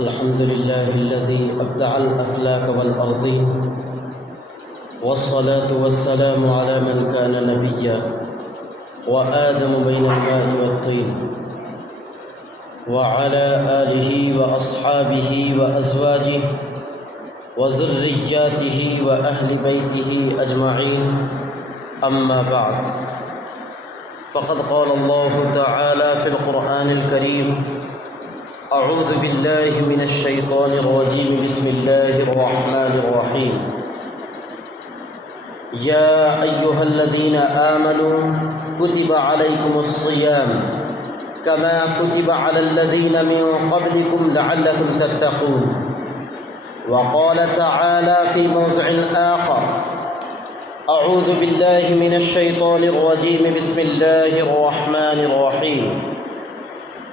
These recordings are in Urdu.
الحمد لله الذي أبدع الأفلاك والأرضين، والصلاة والسلام على من كان نبيا وآدم بين الماء والطين، وعلى آله وأصحابه وأزواجه وذرياته وأهل بيته أجمعين. أما بعد، فقد قال الله تعالى في القرآن الكريم: أعوذ بالله من الشيطان الرجيم، بسم الله الرحمن الرحيم. يا أيها الذين آمنوا كتب عليكم الصيام كما كتب على الذين من قبلكم لعلكم تتقون. وقال تعالى في موضع آخر: أعوذ بالله من الشيطان الرجيم، بسم الله الرحمن الرحيم.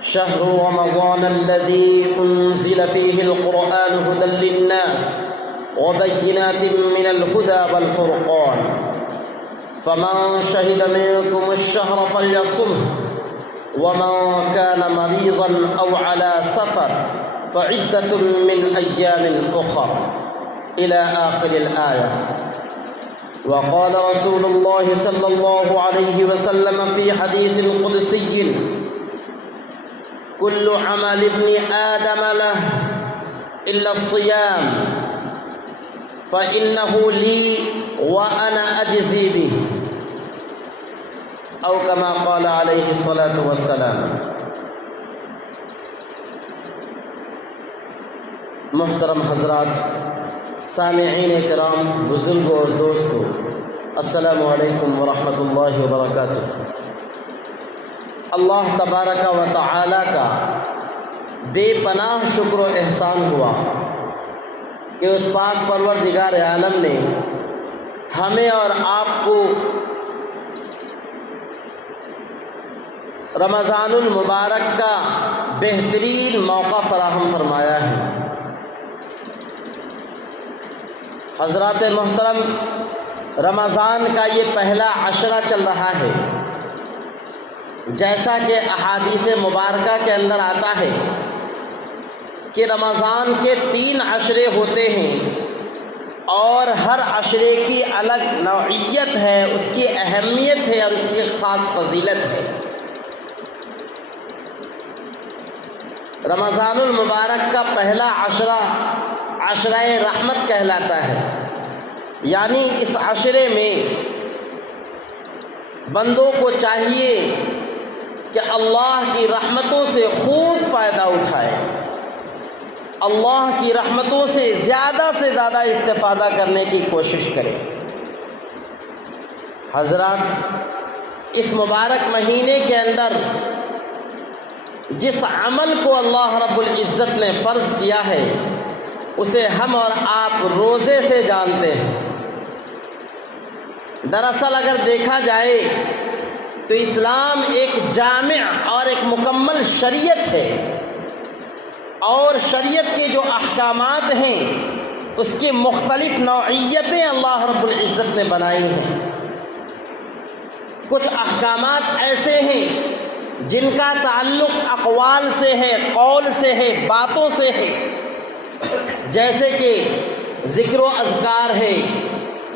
شهر رمضان الذي أنزل فيه القرآن هدى للناس وبينات من الهدى والفرقان، فمن شهد منكم الشهر فليصمه، ومن كان مريضا أو على سفر فعدة من أيام أخر، إلى آخر الآية. وقال رسول الله صلى الله عليه وسلم في حديث قدسي: كل عمل ابن آدم له إلا الصيام فإنه لي وأنا أجزي به، أو كما قال عليه الصلاة والسلام. محترم حضرات، سامعین کرام، بزرگوں اور دوستوں، السلام علیکم ورحمۃ اللہ وبرکاتہ۔ اللہ تبارک و تعالی کا بے پناہ شکر و احسان ہوا کہ اس پاک پروردگار عالم نے ہمیں اور آپ کو رمضان المبارک کا بہترین موقع فراہم فرمایا ہے۔ حضرات محترم، رمضان کا یہ پہلا عشرہ چل رہا ہے۔ جیسا کہ احادیث مبارکہ کے اندر آتا ہے کہ رمضان کے 3 عشرے ہوتے ہیں اور ہر عشرے کی الگ نوعیت ہے، اس کی اہمیت ہے اور اس کی خاص فضیلت ہے۔ رمضان المبارک کا پہلا عشرہ عشرہ رحمت کہلاتا ہے، یعنی اس عشرے میں بندوں کو چاہیے کہ اللہ کی رحمتوں سے خوب فائدہ اٹھائے، اللہ کی رحمتوں سے زیادہ استفادہ کرنے کی کوشش کرے۔ حضرات، اس مبارک مہینے کے اندر جس عمل کو اللہ رب العزت نے فرض کیا ہے اسے ہم اور آپ روزے سے جانتے ہیں۔ دراصل اگر دیکھا جائے تو اسلام ایک جامع اور ایک مکمل شریعت ہے، اور شریعت کے جو احکامات ہیں اس کی مختلف نوعیتیں اللہ رب العزت نے بنائی ہیں۔ کچھ احکامات ایسے ہیں جن کا تعلق اقوال سے ہے، قول سے ہے، باتوں سے ہے، جیسے کہ ذکر و اذکار ہے،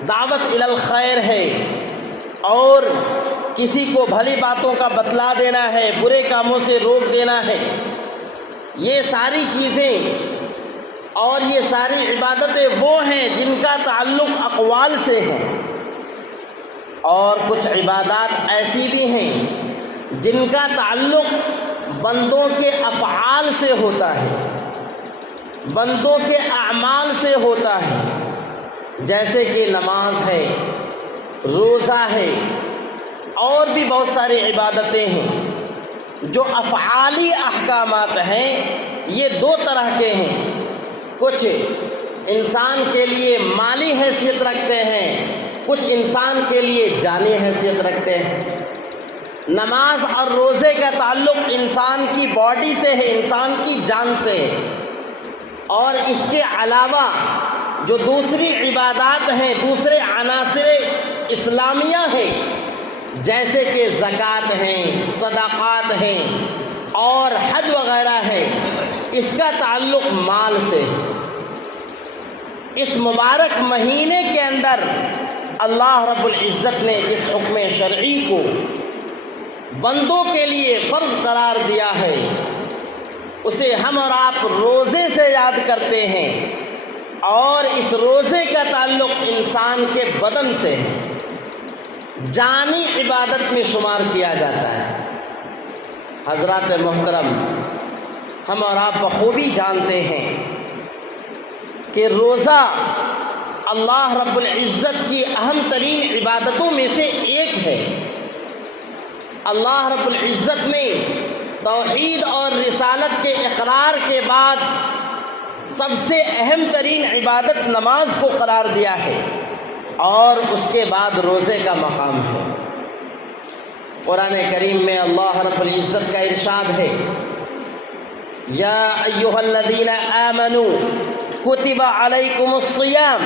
دعوت الی الخیر ہے، اور کسی کو بھلی باتوں کا بتلا دینا ہے، برے کاموں سے روک دینا ہے۔ یہ ساری چیزیں اور یہ ساری عبادتیں وہ ہیں جن کا تعلق اقوال سے ہے، اور کچھ عبادات ایسی بھی ہیں جن کا تعلق بندوں کے افعال سے ہوتا ہے، بندوں کے اعمال سے ہوتا ہے، جیسے کہ نماز ہے، روزہ ہے، اور بھی بہت ساری عبادتیں ہیں۔ جو افعالی احکامات ہیں یہ 2 طرح کے ہیں، کچھ انسان کے لیے مالی حیثیت رکھتے ہیں، کچھ انسان کے لیے جانی حیثیت رکھتے ہیں۔ نماز اور روزے کا تعلق انسان کی باڈی سے ہے، انسان کی جان سے ہے، اور اس کے علاوہ جو دوسری عبادات ہیں، دوسرے عناصر اسلامیہ ہیں، جیسے کہ زکوٰۃ ہیں، صدقات ہیں اور حج وغیرہ ہے، اس کا تعلق مال سے ہے۔ اس مبارک مہینے کے اندر اللہ رب العزت نے جس حکم شرعی کو بندوں کے لیے فرض قرار دیا ہے اسے ہم اور آپ روزے سے یاد کرتے ہیں، اور اس روزے کا تعلق انسان کے بدن سے ہے، جانی عبادت میں شمار کیا جاتا ہے۔ حضرات محترم، ہم اور آپ بخوبی جانتے ہیں کہ روزہ اللہ رب العزت کی اہم ترین عبادتوں میں سے ایک ہے۔ اللہ رب العزت نے توحید اور رسالت کے اقرار کے بعد سب سے اہم ترین عبادت نماز کو قرار دیا ہے، اور اس کے بعد روزے کا مقام ہے۔ قرآن کریم میں اللہ رب العزت کا ارشاد ہے، یا ایھا الذین آمنوا کتب علیکم الصیام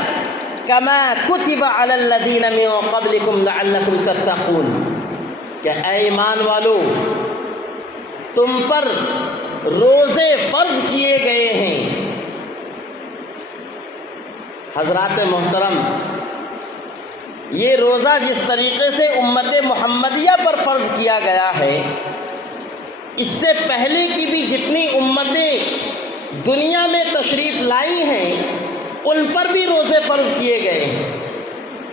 کما کتب علی الذین من قبلکم لعلکم تتقون، کہ اے ایمان والو تم پر روزے فرض کیے گئے ہیں۔ حضرات محترم، یہ روزہ جس طریقے سے امت محمدیہ پر فرض کیا گیا ہے، اس سے پہلے کی بھی جتنی امتیں دنیا میں تشریف لائی ہیں ان پر بھی روزے فرض کیے گئے ہیں۔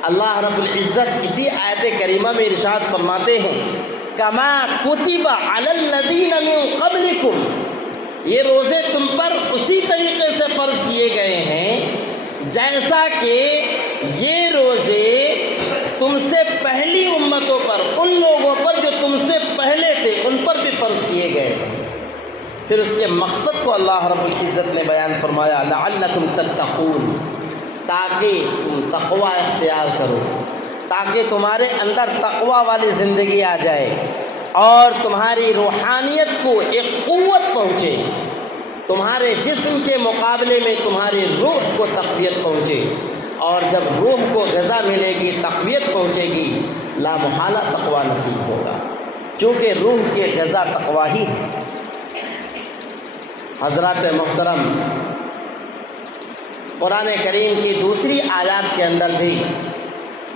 اللہ رب العزت اسی آیت کریمہ میں ارشاد فرماتے ہیں، کما کتب علی الذین من قبلکم، یہ روزے تم پر اسی طریقے سے فرض کیے گئے ہیں جیسا کہ یہ روزے تم سے پہلی امتوں پر، ان لوگوں پر جو تم سے پہلے تھے، ان پر بھی فرض کیے گئے۔ پھر اس کے مقصد کو اللہ رب العزت نے بیان فرمایا، لعلکم تتقون، تاکہ تم تقوی اختیار کرو، تاکہ تمہارے اندر تقوی والی زندگی آ جائے اور تمہاری روحانیت کو ایک قوت پہنچے، تمہارے جسم کے مقابلے میں تمہاری روح کو تقویت پہنچے، اور جب روح کو غذا ملے گی، تقویت پہنچے گی، لا محالہ تقوی نصیب ہوگا، چونکہ روح کی غذا تقوی ہی ہے۔ حضرات محترم، قرآن کریم کی دوسری آیات کے اندر بھی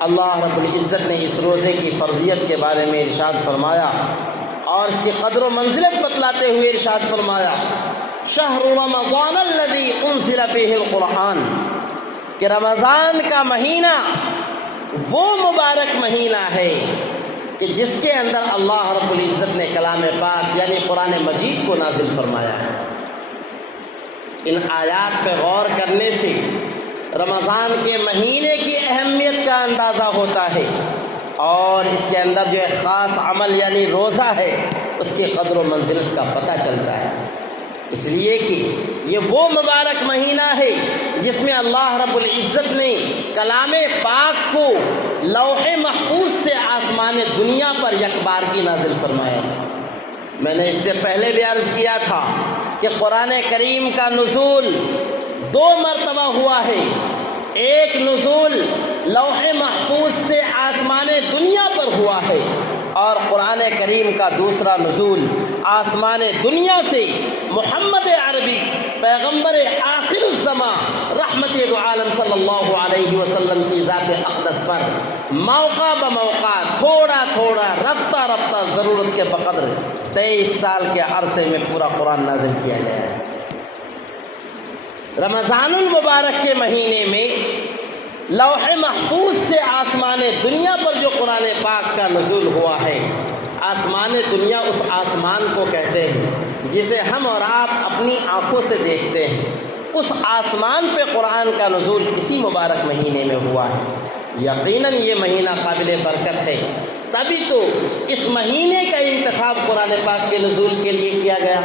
اللہ رب العزت نے اس روزے کی فرضیت کے بارے میں ارشاد فرمایا، اور اس کی قدر و منزلت بتلاتے ہوئے ارشاد فرمایا، شہر رمضان الذی انزل فیہ القرآن، کہ رمضان کا مہینہ وہ مبارک مہینہ ہے کہ جس کے اندر اللہ رب العزت نے کلام پاک یعنی قرآن مجید کو نازل فرمایا ہے۔ ان آیات پہ غور کرنے سے رمضان کے مہینے کی اہمیت کا اندازہ ہوتا ہے، اور اس کے اندر جو ایک خاص عمل یعنی روزہ ہے اس کی قدر و منزلت کا پتہ چلتا ہے، اس لیے کہ یہ وہ مبارک مہینہ ہے جس میں اللہ رب العزت نے کلام پاک کو لوح محفوظ سے آسمان دنیا پر یکبار کی نازل فرمایا تھا۔ میں نے اس سے پہلے بھی عرض کیا تھا کہ قرآن کریم کا نزول دو مرتبہ ہوا ہے، ایک نزول لوح محفوظ سے آسمان دنیا پر ہوا ہے، اور قرآن کریم کا دوسرا نزول آسمان دنیا سے محمد عربی پیغمبر آخر الزمان رحمت دو عالم صلی اللہ علیہ وسلم کی ذات اقدس پر موقع بموقع، تھوڑا تھوڑا، رفتہ رفتہ، ضرورت کے بقدر 23 سال کے عرصے میں پورا قرآن نازل کیا گیا ہے۔ رمضان المبارک کے مہینے میں لوح محفوظ سے آسمان دنیا پر جو قرآن پاک کا نزول ہوا ہے، آسمان دنیا اس آسمان کو کہتے ہیں جسے ہم اور آپ اپنی آنکھوں سے دیکھتے ہیں، اس آسمان پہ قرآن کا نزول اسی مبارک مہینے میں ہوا ہے۔ یقیناً یہ مہینہ قابل برکت ہے، تبھی تو اس مہینے کا انتخاب قرآن پاک کے نزول کے لیے کیا گیا،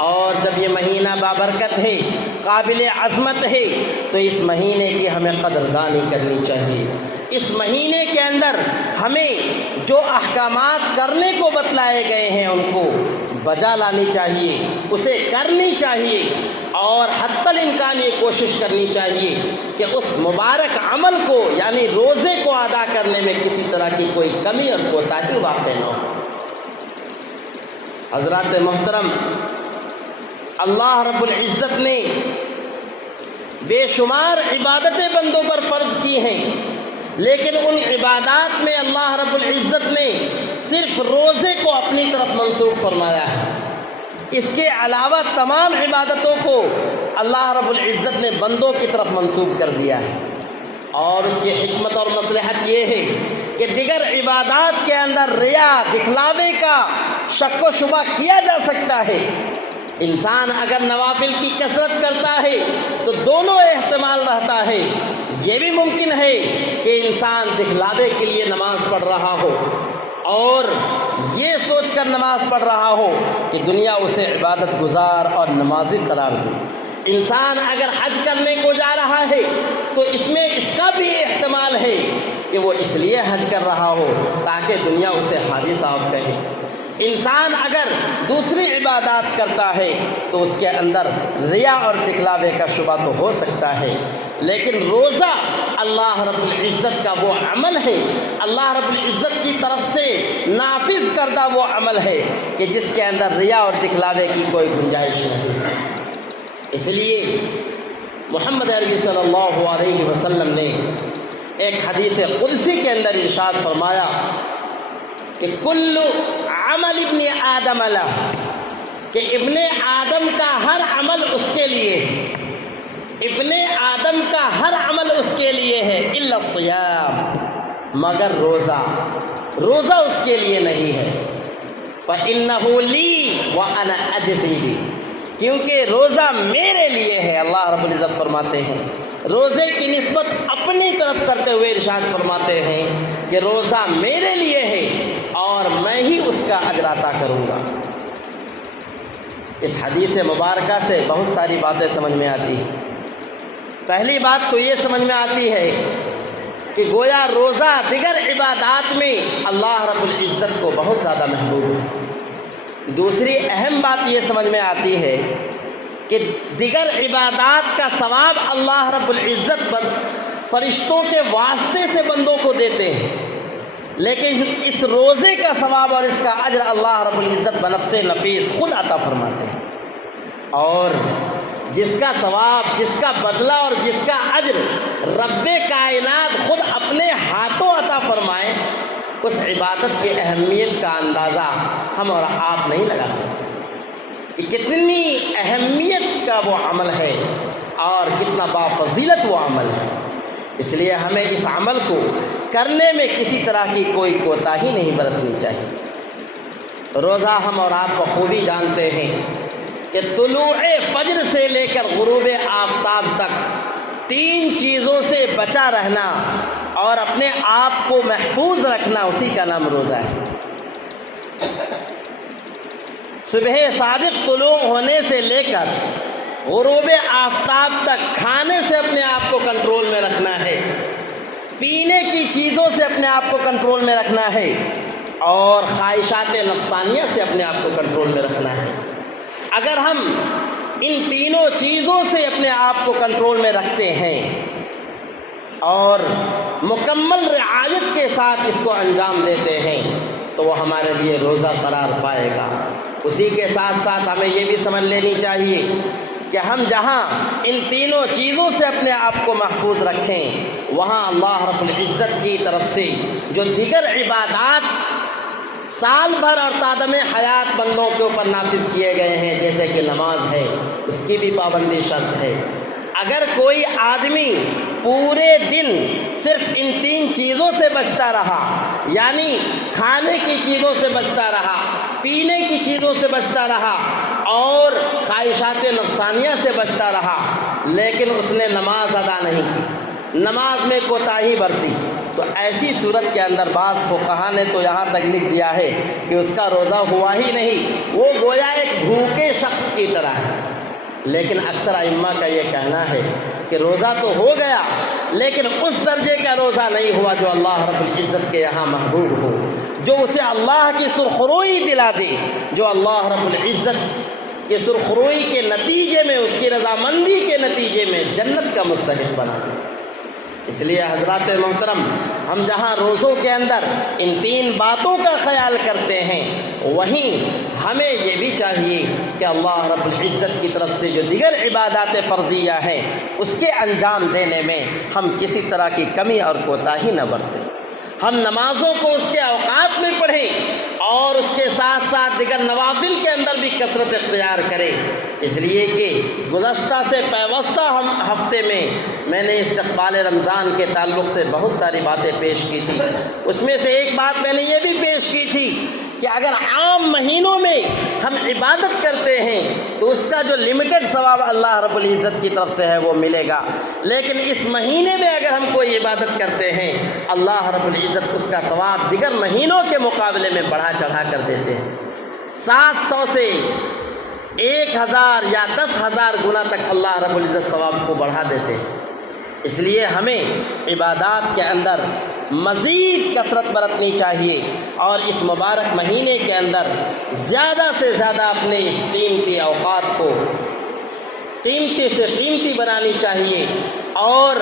اور جب یہ مہینہ بابرکت ہے، قابل عظمت ہے، تو اس مہینے کی ہمیں قدردانی کرنی چاہیے۔ اس مہینے کے اندر ہمیں جو احکامات کرنے کو بتلائے گئے ہیں ان کو بجا لانی چاہیے، اسے کرنی چاہیے، اور حتی الامکان یہ کوشش کرنی چاہیے کہ اس مبارک عمل کو یعنی روزے کو ادا کرنے میں کسی طرح کی کوئی کمی اور کوتاہی واقع نہ ہو۔ حضرات محترم، اللہ رب العزت نے بے شمار عبادتیں بندوں پر فرض کی ہیں، لیکن ان عبادات میں اللہ رب العزت نے صرف روزے کو اپنی طرف منسوب فرمایا ہے۔ اس کے علاوہ تمام عبادتوں کو اللہ رب العزت نے بندوں کی طرف منسوب کر دیا ہے، اور اس کی حکمت اور مصلحت یہ ہے کہ دیگر عبادات کے اندر ریا، دکھلاوے کا شک و شبہ کیا جا سکتا ہے۔ انسان اگر نوافل کی کثرت کرتا ہے تو دونوں احتمال رہتا ہے، یہ بھی ممکن ہے کہ انسان دکھلاوے کے لیے نماز پڑھ رہا ہو اور یہ سوچ کر نماز پڑھ رہا ہو کہ دنیا اسے عبادت گزار اور نمازی قرار دے۔ انسان اگر حج کرنے کو جا رہا ہے تو اس میں اس کا بھی احتمال ہے کہ وہ اس لیے حج کر رہا ہو تاکہ دنیا اسے حاجی صاحب کہے۔ انسان اگر دوسری عبادات کرتا ہے تو اس کے اندر ریا اور دکھلاوے کا شبہ تو ہو سکتا ہے، لیکن روزہ اللہ رب العزت کا وہ عمل ہے، اللہ رب العزت کی طرف سے نافذ کردہ وہ عمل ہے کہ جس کے اندر ریا اور دکھلاوے کی کوئی گنجائش نہیں۔ اس لیے محمد عربی صلی اللہ علیہ وسلم نے ایک حدیث قدسی کے اندر ارشاد فرمایا کہ کل عمل ابن آدم لہ، کہ ابن آدم کا ہر عمل اس کے لیے ہے، ابن آدم کا ہر عمل اس کے لیے ہے، الا الصیام، مگر روزہ، روزہ اس کے لیے نہیں ہے۔ فإنہ لی وأنا أجزی بہ، کیونکہ روزہ میرے لیے ہے۔ اللہ رب العزت فرماتے ہیں، روزے کی نسبت اپنی طرف کرتے ہوئے ارشاد فرماتے ہیں کہ روزہ میرے لیے ہے اور میں ہی اس کا اجر عطا کروں گا۔ اس حدیث مبارکہ سے بہت ساری باتیں سمجھ میں آتی ہیں۔ پہلی بات تو یہ سمجھ میں آتی ہے کہ گویا روزہ دیگر عبادات میں اللہ رب العزت کو بہت زیادہ محبوب ہے۔ دوسری اہم بات یہ سمجھ میں آتی ہے کہ دیگر عبادات کا ثواب اللہ رب العزت فرشتوں کے واسطے سے بندوں کو دیتے ہیں، لیکن اس روزے کا ثواب اور اس کا اجر اللہ رب العزت بنفس نفیس خود عطا فرماتے ہیں، اور جس کا ثواب، جس کا بدلہ اور جس کا اجر رب کائنات خود اپنے ہاتھوں عطا فرمائے، اس عبادت کی اہمیت کا اندازہ ہم اور آپ نہیں لگا سکتے کہ کتنی اہمیت کا وہ عمل ہے اور کتنا بافضیلت وہ عمل ہے۔ اس لیے ہمیں اس عمل کو کرنے میں کسی طرح کی کوئی کوتاہی نہیں برتنی چاہیے۔ روزہ ہم اور آپ بخوبی جانتے ہیں کہ طلوع فجر سے لے کر غروب آفتاب تک 3 چیزوں سے بچا رہنا اور اپنے آپ کو محفوظ رکھنا، اسی کا نام روزہ ہے۔ صبح صادق طلوع ہونے سے لے کر غروب آفتاب تک کھانے سے اپنے آپ کو کنٹرول میں رکھنا ہے، پینے کی چیزوں سے اپنے آپ کو کنٹرول میں رکھنا ہے، اور خواہشات نفسانیہ سے اپنے آپ کو کنٹرول میں رکھنا ہے۔ اگر ہم ان تینوں چیزوں سے اپنے آپ کو کنٹرول میں رکھتے ہیں اور مکمل رعایت کے ساتھ اس کو انجام دیتے ہیں تو وہ ہمارے لیے روزہ قرار پائے گا۔ اسی کے ساتھ ساتھ ہمیں یہ بھی سمجھ لینی چاہیے کہ ہم جہاں ان تینوں چیزوں سے اپنے آپ کو محفوظ رکھیں، وہاں اللہ رب العزت کی طرف سے جو دیگر عبادات سال بھر اور تادم حیات بندوں کے اوپر نافذ کیے گئے ہیں، جیسے کہ نماز ہے، اس کی بھی پابندی شرط ہے۔ اگر کوئی آدمی پورے دن صرف ان 3 چیزوں سے بچتا رہا، یعنی کھانے کی چیزوں سے بچتا رہا، پینے کی چیزوں سے بچتا رہا اور خواہشات نفسانیہ سے بچتا رہا، لیکن اس نے نماز ادا نہیں کی، نماز میں کوتاہی برتی، تو ایسی صورت کے اندر بعض فقہا نے تو یہاں تک لکھ دیا ہے کہ اس کا روزہ ہوا ہی نہیں، وہ گویا ایک بھوکے شخص کی طرح ہے۔ لیکن اکثر ائمہ کا یہ کہنا ہے کہ روزہ تو ہو گیا لیکن اس درجے کا روزہ نہیں ہوا جو اللہ رب العزت کے یہاں محبوب ہو، جو اسے اللہ کی سرخروئی دلا دے، جو اللہ رب العزت کے سرخروئی کے نتیجے میں، اس کی رضامندی کے نتیجے میں جنت کا مستحق بنا دے۔ اس لیے حضرات محترم، ہم جہاں روزوں کے اندر ان 3 باتوں کا خیال کرتے ہیں وہیں ہمیں یہ بھی چاہیے کہ اللہ رب العزت کی طرف سے جو دیگر عبادات فرضیہ ہیں اس کے انجام دینے میں ہم کسی طرح کی کمی اور کوتاہی نہ برتیں۔ ہم نمازوں کو اس کے اوقات میں پڑھیں اور اس کے ساتھ ساتھ دیگر نوافل کے اندر بھی کثرت اختیار کریں، اس لیے کہ گزشتہ سے پیوستہ ہفتے میں نے استقبال رمضان کے تعلق سے بہت ساری باتیں پیش کی تھی۔ اس میں سے ایک بات میں نے یہ بھی پیش کی تھی کہ اگر عام مہینوں میں ہم عبادت کرتے ہیں تو اس کا جو لمیٹڈ ثواب اللہ رب العزت کی طرف سے ہے وہ ملے گا، لیکن اس مہینے میں اگر ہم کوئی عبادت کرتے ہیں اللہ رب العزت اس کا ثواب دیگر مہینوں کے مقابلے میں بڑھا چڑھا کر دیتے ہیں۔ 700 سے 1000 یا 10,000 گنا تک اللہ رب العزت ثواب کو بڑھا دیتے ہیں۔ اس لیے ہمیں عبادات کے اندر مزید کثرت برتنی چاہیے اور اس مبارک مہینے کے اندر زیادہ سے زیادہ اپنے اس قیمتی اوقات کو قیمتی سے قیمتی بنانی چاہیے اور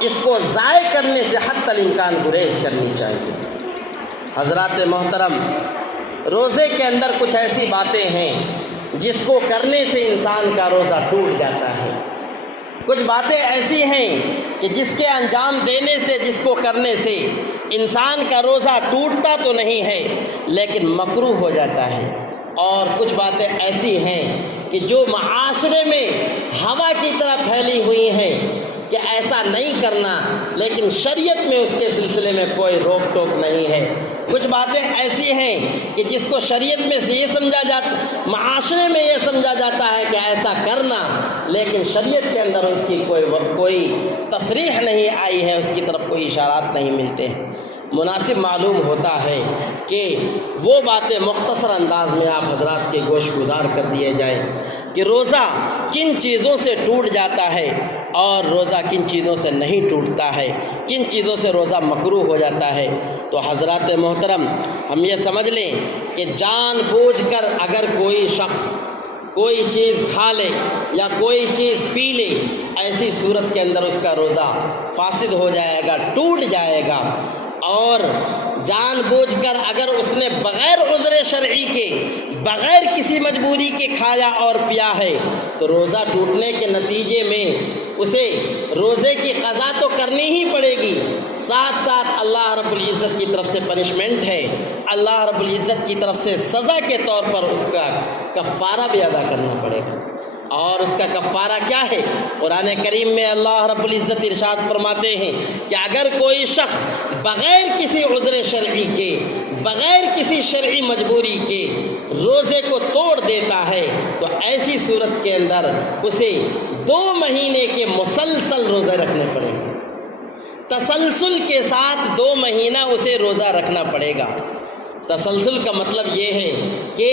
اس کو ضائع کرنے سے حتی الامکان گریز کرنی چاہیے۔ حضرات محترم، روزے کے اندر کچھ ایسی باتیں ہیں جس کو کرنے سے انسان کا روزہ ٹوٹ جاتا ہے، کچھ باتیں ایسی ہیں کہ جس کے انجام دینے سے، جس کو کرنے سے انسان کا روزہ ٹوٹتا تو نہیں ہے لیکن مکروہ ہو جاتا ہے، اور کچھ باتیں ایسی ہیں کہ جو معاشرے میں ہوا کی طرح پھیلی ہوئی ہیں کہ ایسا نہیں کرنا، لیکن شریعت میں اس کے سلسلے میں کوئی روک ٹوک نہیں ہے۔ کچھ باتیں ایسی ہیں کہ جس کو شریعت میں سے یہ سمجھا جاتا، معاشرے میں یہ سمجھا جاتا ہے کہ ایسا کرنا، لیکن شریعت کے اندر اس کی کوئی تصریح نہیں آئی ہے، اس کی طرف کوئی اشارات نہیں ملتے ہیں۔ مناسب معلوم ہوتا ہے کہ وہ باتیں مختصر انداز میں آپ حضرات کے گوش گزار کر دیے جائیں کہ روزہ کن چیزوں سے ٹوٹ جاتا ہے اور روزہ کن چیزوں سے نہیں ٹوٹتا ہے، کن چیزوں سے روزہ مکروہ ہو جاتا ہے۔ تو حضرات محترم، ہم یہ سمجھ لیں کہ جان بوجھ کر اگر کوئی شخص کوئی چیز کھا لے یا کوئی چیز پی لے، ایسی صورت کے اندر اس کا روزہ فاسد ہو جائے گا، ٹوٹ جائے گا۔ اور جان بوجھ کر اگر اس نے بغیر عذر شرعی کے، بغیر کسی مجبوری کے کھایا اور پیا ہے تو روزہ ٹوٹنے کے نتیجے میں اسے روزے کی قضا تو کرنی ہی پڑے گی، ساتھ ساتھ اللہ رب العزت کی طرف سے پنشمنٹ ہے، اللہ رب العزت کی طرف سے سزا کے طور پر اس کا کفارہ بھی ادا کرنا پڑے گا۔ اور اس کا کفارہ کیا ہے؟ قرآن کریم میں اللہ رب العزت ارشاد فرماتے ہیں کہ اگر کوئی شخص بغیر کسی عذر شرعی کے، بغیر کسی شرعی مجبوری کے روزے کو توڑ دیتا ہے تو ایسی صورت کے اندر اسے 2 مہینے کے مسلسل روزے رکھنے پڑیں گے، تسلسل کے ساتھ 2 مہینہ اسے روزہ رکھنا پڑے گا۔ تسلسل کا مطلب یہ ہے کہ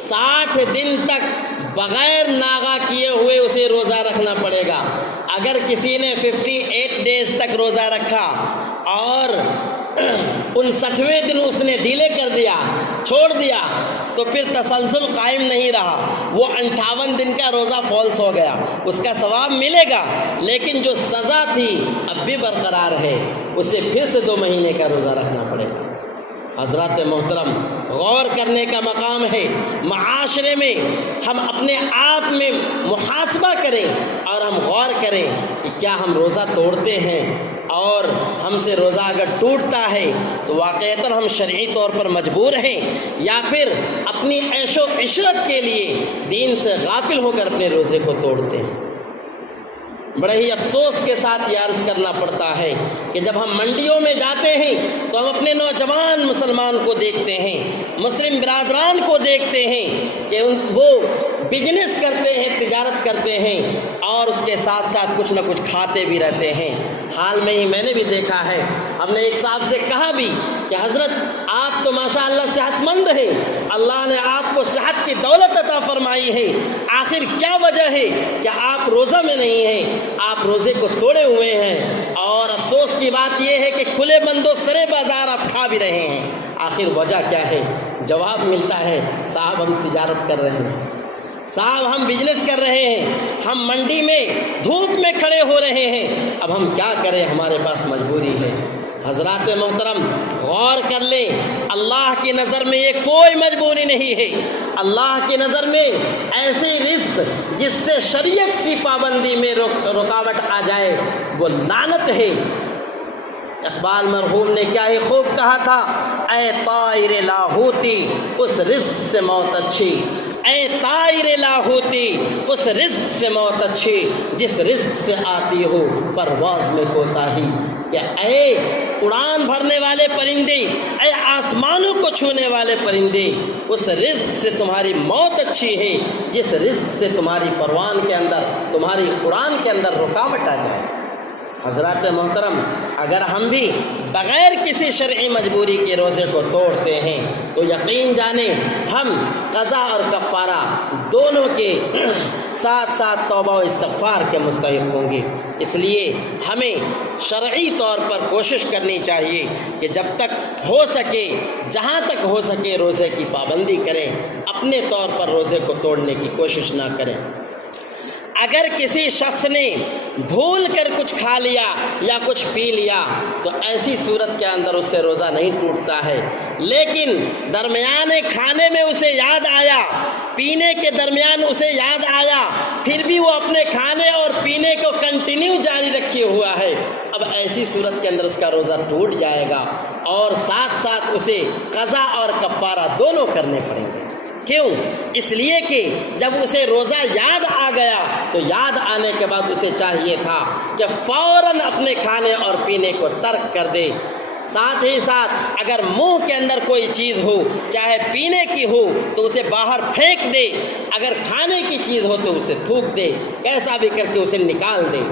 60 دن تک بغیر ناغہ کیے ہوئے اسے روزہ رکھنا پڑے گا۔ اگر کسی نے 58 ڈیز تک روزہ رکھا اور 59ویں دن اس نے ڈیلے کر دیا، چھوڑ دیا، تو پھر تسلسل قائم نہیں رہا، وہ 58 دن کا روزہ فالس ہو گیا، اس کا ثواب ملے گا لیکن جو سزا تھی اب بھی برقرار ہے، اسے پھر سے 2 مہینے کا روزہ رکھنا پڑے گا۔ حضرات محترم، غور کرنے کا مقام ہے، معاشرے میں ہم اپنے آپ میں محاسبہ کریں اور ہم غور کریں کہ کیا ہم روزہ توڑتے ہیں، اور ہم سے روزہ اگر ٹوٹتا ہے تو واقعتاً ہم شرعی طور پر مجبور ہیں یا پھر اپنی عیش و عشرت کے لیے دین سے غافل ہو کر اپنے روزے کو توڑتے ہیں۔ بڑے ہی افسوس کے ساتھ یہ عرض کرنا پڑتا ہے کہ جب ہم منڈیوں میں جاتے ہیں تو ہم اپنے نوجوان مسلمان کو دیکھتے ہیں، مسلم برادران کو دیکھتے ہیں کہ وہ بزنس کرتے ہیں، تجارت کرتے ہیں اور اس کے ساتھ ساتھ کچھ نہ کچھ کھاتے بھی رہتے ہیں۔ حال میں ہی میں نے بھی دیکھا ہے، ہم نے ایک صاحب سے کہا بھی کہ حضرت آپ تو ماشاءاللہ صحت مند ہیں، اللہ نے آپ کو صحت کی دولت عطا فرمائی ہے، آخر کیا وجہ ہے کہ آپ روزہ میں نہیں ہیں، آپ روزے کو توڑے ہوئے ہیں، اور افسوس کی بات یہ ہے کہ کھلے بندوں سرے بازار آپ کھا بھی رہے ہیں، آخر وجہ کیا ہے؟ جواب ملتا ہے صاحب ہم تجارت کر رہے ہیں، صاحب ہم بزنس کر رہے ہیں، ہم منڈی میں دھوپ میں کھڑے ہو رہے ہیں، اب ہم کیا کریں، ہمارے پاس مجبوری ہے۔ حضرات محترم غور کر لیں، اللہ کی نظر میں یہ کوئی مجبوری نہیں ہے۔ اللہ کی نظر میں ایسی رزق جس سے شریعت کی پابندی میں رکاوٹ آ جائے وہ لعنت ہے۔ اقبال مرحوم نے کیا ہی خوب کہا تھا، اے طائر لاہوتی اس رزق سے موت اچھی، اے طائر لاہوتی اس رزق سے موت اچھی، جس رزق سے آتی ہو پرواز میں کوتاہی۔ کہ اے اڑان بھرنے والے پرندے، اے آسمانوں کو چھونے والے پرندے، اس رزق سے تمہاری موت اچھی ہے جس رزق سے تمہاری پروان کے اندر، تمہاری اڑان کے اندر رکاوٹ آ جائے۔ حضرات محترم، اگر ہم بھی بغیر کسی شرعی مجبوری کے روزے کو توڑتے ہیں تو یقین جانیں ہم قضا اور کفارہ دونوں کے ساتھ ساتھ توبہ و استغفار کے مستحق ہوں گے۔ اس لیے ہمیں شرعی طور پر کوشش کرنی چاہیے کہ جب تک ہو سکے، جہاں تک ہو سکے روزے کی پابندی کریں، اپنے طور پر روزے کو توڑنے کی کوشش نہ کریں۔ اگر کسی شخص نے بھول کر کچھ کھا لیا یا کچھ پی لیا تو ایسی صورت کے اندر اس سے روزہ نہیں ٹوٹتا ہے، لیکن درمیان کھانے میں اسے یاد آیا، پینے کے درمیان اسے یاد آیا، پھر بھی وہ اپنے کھانے اور پینے کو کنٹینیو جاری رکھے ہوا ہے، اب ایسی صورت کے اندر اس کا روزہ ٹوٹ جائے گا اور ساتھ ساتھ اسے قضا اور کفارہ دونوں کرنے پڑیں گے۔ کیوں؟ اس لیے کہ جب اسے روزہ یاد آ گیا تو یاد آنے کے بعد اسے چاہیے تھا کہ فوراً اپنے کھانے اور پینے کو ترک کر دے۔ ساتھ ہی ساتھ اگر منہ کے اندر کوئی چیز ہو، چاہے پینے کی ہو تو اسے باہر پھینک دے، اگر کھانے کی چیز ہو تو اسے تھوک دے، کیسا بھی کر کے اسے نکال دے۔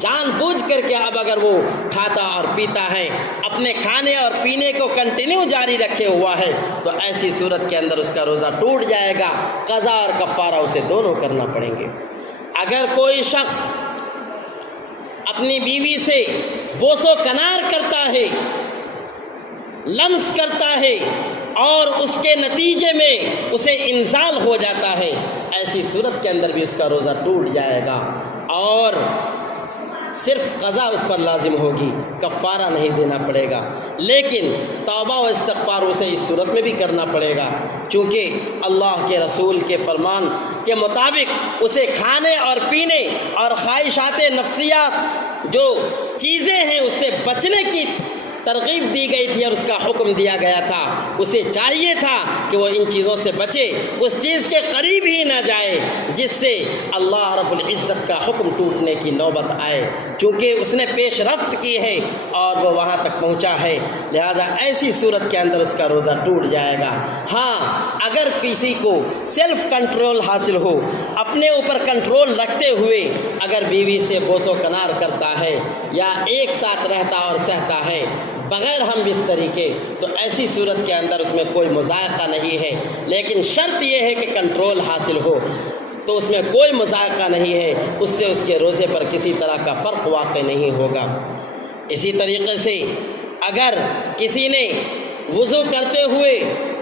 جان بوجھ کر کے اب اگر وہ کھاتا اور پیتا ہے، اپنے کھانے اور پینے کو کنٹینیو جاری رکھے ہوا ہے تو ایسی صورت کے اندر اس کا روزہ ٹوٹ جائے گا، قضا اور کفارہ اسے دونوں کرنا پڑیں گے۔ اگر کوئی شخص اپنی بیوی سے بوس و کنار کرتا ہے، لمس کرتا ہے اور اس کے نتیجے میں اسے انزال ہو جاتا ہے، ایسی صورت کے اندر بھی اس کا روزہ ٹوٹ جائے گا اور صرف قضا اس پر لازم ہوگی، کفارہ نہیں دینا پڑے گا، لیکن توبہ و استغفار اسے اس صورت میں بھی کرنا پڑے گا، چونکہ اللہ کے رسول کے فرمان کے مطابق اسے کھانے اور پینے اور خواہشات نفسیات جو چیزیں ہیں اس سے بچنے کی ترغیب دی گئی تھی اور اس کا حکم دیا گیا تھا۔ اسے چاہیے تھا کہ وہ ان چیزوں سے بچے، اس چیز کے قریب ہی نہ جائے جس سے اللہ رب العزت کا حکم ٹوٹنے کی نوبت آئے، چونکہ اس نے پیش رفت کی ہے اور وہ وہاں تک پہنچا ہے، لہذا ایسی صورت کے اندر اس کا روزہ ٹوٹ جائے گا۔ ہاں، اگر کسی کو سیلف کنٹرول حاصل ہو، اپنے اوپر کنٹرول رکھتے ہوئے اگر بیوی سے بوس و کنار کرتا ہے یا ایک ساتھ رہتا اور سہتا ہے بغیر ہم بستری کے، تو ایسی صورت کے اندر اس میں کوئی مذائقہ نہیں ہے، لیکن شرط یہ ہے کہ کنٹرول حاصل ہو، تو اس میں کوئی مذائقہ نہیں ہے، اس سے اس کے روزے پر کسی طرح کا فرق واقع نہیں ہوگا۔ اسی طریقے سے اگر کسی نے وضو کرتے ہوئے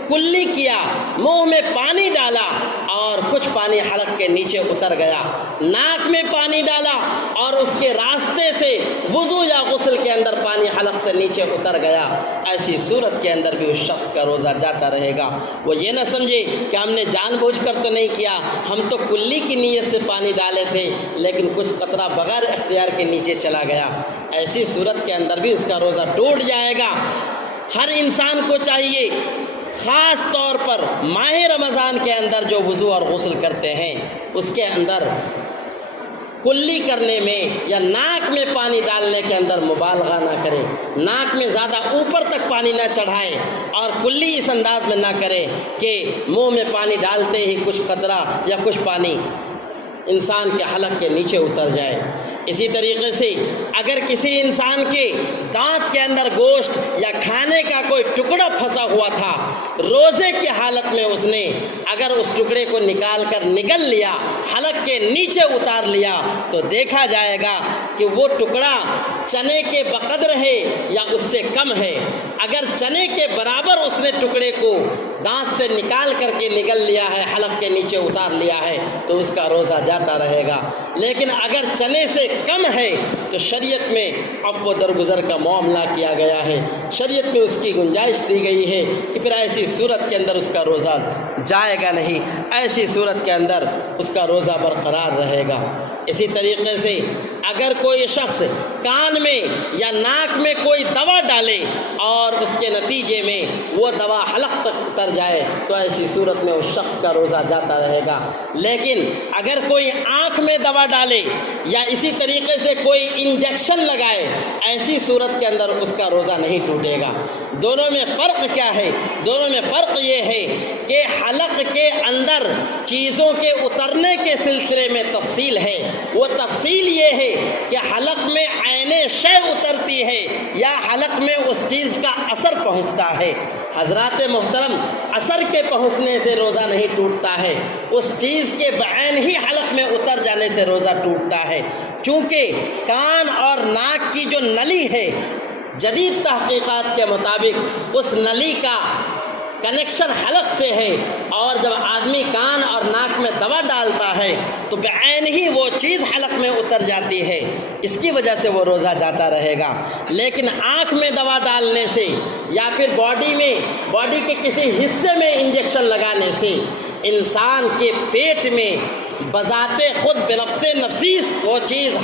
کلی کیا، منہ میں پانی ڈالا اور کچھ پانی حلق کے نیچے اتر گیا، ناک میں پانی ڈالا اور اس کے راستے سے وضو یا غسل کے اندر پانی حلق سے نیچے اتر گیا، ایسی صورت کے اندر بھی اس شخص کا روزہ جاتا رہے گا۔ وہ یہ نہ سمجھے کہ ہم نے جان بوجھ کر تو نہیں کیا، ہم تو کلی کی نیت سے پانی ڈالے تھے لیکن کچھ قطرہ بغیر اختیار کے نیچے چلا گیا، ایسی صورت کے اندر بھی اس کا روزہ ٹوٹ جائے گا۔ ہر انسان کو چاہیے، خاص طور پر ماہ رمضان کے اندر جو وضو اور غسل کرتے ہیں اس کے اندر کلی کرنے میں یا ناک میں پانی ڈالنے کے اندر مبالغہ نہ کرے، ناک میں زیادہ اوپر تک پانی نہ چڑھائے اور کلی اس انداز میں نہ کرے کہ منہ میں پانی ڈالتے ہی کچھ قطرہ یا کچھ پانی انسان کے حلق کے نیچے اتر جائے۔ اسی طریقے سے اگر کسی انسان کے دانت کے اندر گوشت یا کھانے کا کوئی ٹکڑا پھنسا ہوا تھا، روزے کی حالت میں اس نے اگر اس ٹکڑے کو نکال کر نگل لیا، حلق کے نیچے اتار لیا، تو دیکھا جائے گا کہ وہ ٹکڑا چنے کے بقدر ہے یا اس سے کم ہے۔ اگر چنے کے برابر اس نے ٹکڑے کو دانت سے نکال کر کے نگل لیا ہے، حلق کے نیچے اتار لیا ہے، تو اس کا روزہ جاتا رہے گا۔ لیکن اگر چنے سے کم ہے تو شریعت میں عفو درگزر کا معاملہ کیا گیا ہے، شریعت میں اس کی گنجائش دی گئی ہے کہ پھر ایسی صورت کے اندر اس کا روزہ جائے گا نہیں، ایسی صورت کے اندر اس کا روزہ برقرار رہے گا۔ اسی طریقے سے اگر کوئی شخص کان میں یا ناک میں کوئی دوا ڈالے اور اس کے نتیجے میں وہ دوا حلق تک اتر جائے تو ایسی صورت میں اس شخص کا روزہ جاتا رہے گا۔ لیکن اگر کوئی آنکھ میں دوا ڈالے یا اسی طریقے سے کوئی انجیکشن لگائے، ایسی صورت کے اندر اس کا روزہ نہیں ٹوٹے گا۔ دونوں میں فرق کیا ہے؟ دونوں میں فرق یہ ہے کہ حلق کے اندر چیزوں کے اترنے کے سلسلے میں تفصیل ہے۔ وہ تفصیل یہ ہے کہ حلق میں عین شے اترتی ہے یا حلق میں اس چیز کا اثر پہنچتا ہے۔ حضرات محترم، اثر کے پہنچنے سے روزہ نہیں ٹوٹتا ہے، اس چیز کے بعین ہی حلق میں اتر جانے سے روزہ ٹوٹتا ہے۔ چونکہ کان اور ناک کی جو نلی ہے، جدید تحقیقات کے مطابق اس نلی کا کنیکشن حلق سے ہے، اور جب آدمی کان اور ناک میں دوا ڈالتا ہے تو بعین ہی وہ چیز حلق میں اتر جاتی ہے، اس کی وجہ سے وہ روزہ جاتا رہے گا۔ لیکن آنکھ میں دوا ڈالنے سے یا پھر باڈی کے کسی حصے میں انجیکشن لگانے سے انسان کے پیٹ میں بذات خود بنفس نفیس وہ چیز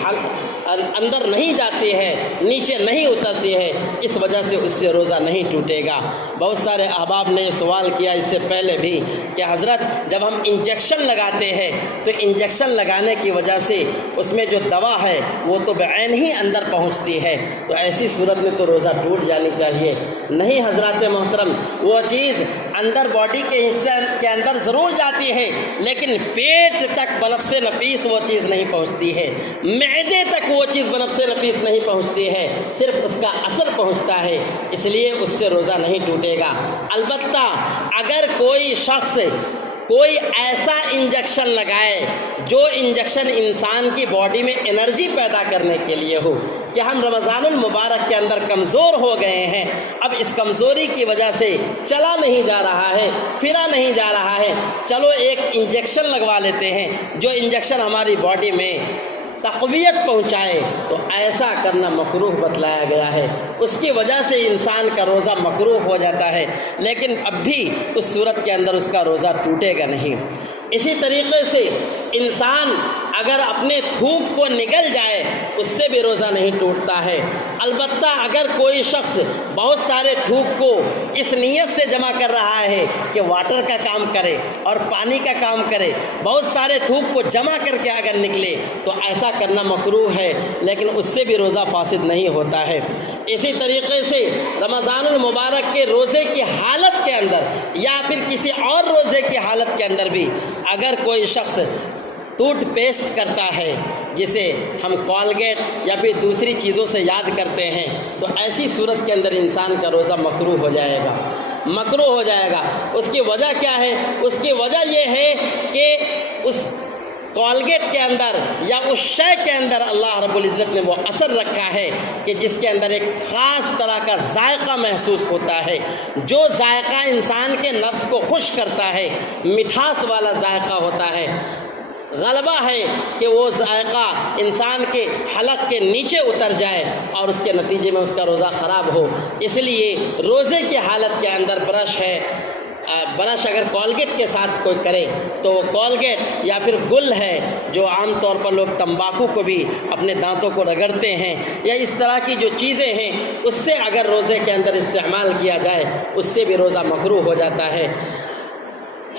اندر نہیں جاتی ہے، نیچے نہیں اترتی ہے، اس وجہ سے اس سے روزہ نہیں ٹوٹے گا۔ بہت سارے احباب نے یہ سوال کیا اس سے پہلے بھی کہ حضرت جب ہم انجیکشن لگاتے ہیں تو انجیکشن لگانے کی وجہ سے اس میں جو دوا ہے وہ تو بعین ہی اندر پہنچتی ہے، تو ایسی صورت میں تو روزہ ٹوٹ جانی چاہیے۔ نہیں حضرات محترم، وہ چیز اندر باڈی کے حصے کے اندر ضرور جاتی ہے، لیکن پیٹ تک بنفس نفیس وہ چیز نہیں پہنچتی ہے، معدے تک وہ چیز بنفس نفیس نہیں پہنچتی ہے، صرف اس کا اثر پہنچتا ہے، اس لیے اس سے روزہ نہیں ٹوٹے گا۔ البتہ اگر کوئی شخص کوئی ایسا انجیکشن لگائے جو انجیکشن انسان کی باڈی میں انرجی پیدا کرنے کے لیے ہو کہ ہم رمضان المبارک کے اندر کمزور ہو گئے ہیں، اب اس کمزوری کی وجہ سے چلا نہیں جا رہا ہے، پھرا نہیں جا رہا ہے، چلو ایک انجیکشن لگوا لیتے ہیں جو انجیکشن ہماری باڈی میں تقویت پہنچائے، تو ایسا کرنا مکروہ بتلایا گیا ہے، اس کی وجہ سے انسان کا روزہ مکروہ ہو جاتا ہے، لیکن اب بھی اس صورت کے اندر اس کا روزہ ٹوٹے گا نہیں۔ اسی طریقے سے انسان اگر اپنے تھوک کو نگل جائے اس سے بھی روزہ نہیں ٹوٹتا ہے۔ البتہ اگر کوئی شخص بہت سارے تھوک کو اس نیت سے جمع کر رہا ہے کہ واٹر کا کام کرے اور پانی کا کام کرے، بہت سارے تھوک کو جمع کر کے اگر نکلے تو ایسا کرنا مکروہ ہے، لیکن اس سے بھی روزہ فاسد نہیں ہوتا ہے۔ اسی طریقے سے رمضان المبارک کے روزے کی حالت کے اندر یا پھر کسی اور روزے کی حالت کے اندر بھی اگر کوئی شخص ٹوتھ پیسٹ کرتا ہے جسے ہم کولگیٹ یا پھر دوسری چیزوں سے یاد کرتے ہیں، تو ایسی صورت کے اندر انسان کا روزہ مکروہ ہو جائے گا، مکروہ ہو جائے گا۔ اس کی وجہ کیا ہے؟ اس کی وجہ یہ ہے کہ اس کولگیٹ کے اندر یا اس شے کے اندر اللہ رب العزت نے وہ اثر رکھا ہے کہ جس کے اندر ایک خاص طرح کا ذائقہ محسوس ہوتا ہے، جو ذائقہ انسان کے نفس کو خوش کرتا ہے، مٹھاس والا ذائقہ ہوتا ہے۔ غلبہ ہے کہ وہ ذائقہ انسان کے حلق کے نیچے اتر جائے اور اس کے نتیجے میں اس کا روزہ خراب ہو۔ اس لیے روزے کی حالت کے اندر برش اگر کولگیٹ کے ساتھ کوئی کرے تو وہ کولگیٹ یا پھر گل ہے جو عام طور پر لوگ تمباکو کو بھی اپنے دانتوں کو رگڑتے ہیں یا اس طرح کی جو چیزیں ہیں اس سے اگر روزے کے اندر استعمال کیا جائے اس سے بھی روزہ مکروہ ہو جاتا ہے۔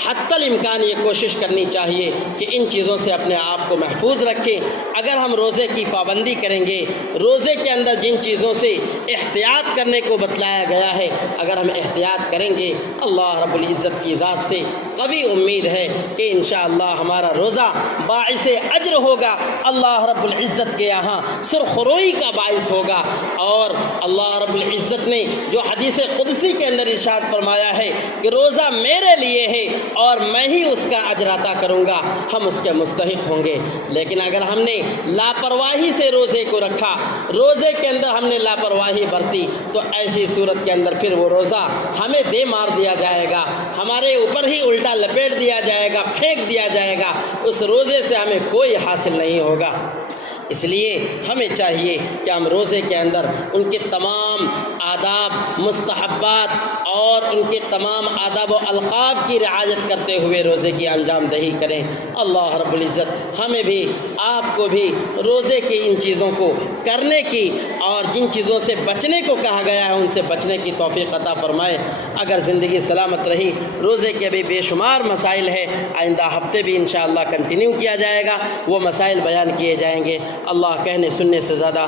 حتی الامکان یہ کوشش کرنی چاہیے کہ ان چیزوں سے اپنے آپ کو محفوظ رکھیں۔ اگر ہم روزے کی پابندی کریں گے، روزے کے اندر جن چیزوں سے احتیاط کرنے کو بتلایا گیا ہے اگر ہم احتیاط کریں گے، اللہ رب العزت کی ذات سے قوی امید ہے کہ انشاءاللہ ہمارا روزہ باعث اجر ہوگا، اللہ رب العزت کے یہاں سرخروئی کا باعث ہوگا۔ اور اللہ رب العزت نے جو حدیث قدسی کے اندر ارشاد فرمایا ہے کہ روزہ میرے لیے ہے اور میں ہی اس کا اجر عطا کروں گا، ہم اس کے مستحق ہوں گے۔ لیکن اگر ہم نے لاپرواہی سے روزے کو رکھا، روزے کے اندر ہم نے لاپرواہی برتی، تو ایسی صورت کے اندر پھر وہ روزہ ہمیں دے مار دیا جائے گا، ہمارے اوپر ہی الٹا لپیٹ دیا جائے گا، پھینک دیا جائے گا، اس روزے سے ہمیں کوئی حاصل نہیں ہوگا۔ اس لیے ہمیں چاہیے کہ ہم روزے کے اندر ان کے تمام آداب، مستحبات اور ان کے تمام آداب و القاب کی رعایت کرتے ہوئے روزے کی انجام دہی کریں۔ اللہ رب العزت ہمیں بھی، آپ کو بھی روزے کی ان چیزوں کو کرنے کی اور جن چیزوں سے بچنے کو کہا گیا ہے ان سے بچنے کی توفیق عطا فرمائے۔ اگر زندگی سلامت رہی، روزے کے ابھی بے شمار مسائل ہے، آئندہ ہفتے بھی انشاءاللہ کنٹینیو کیا جائے گا، وہ مسائل بیان کیے جائیں گے۔ اللہ کہنے سننے سے زیادہ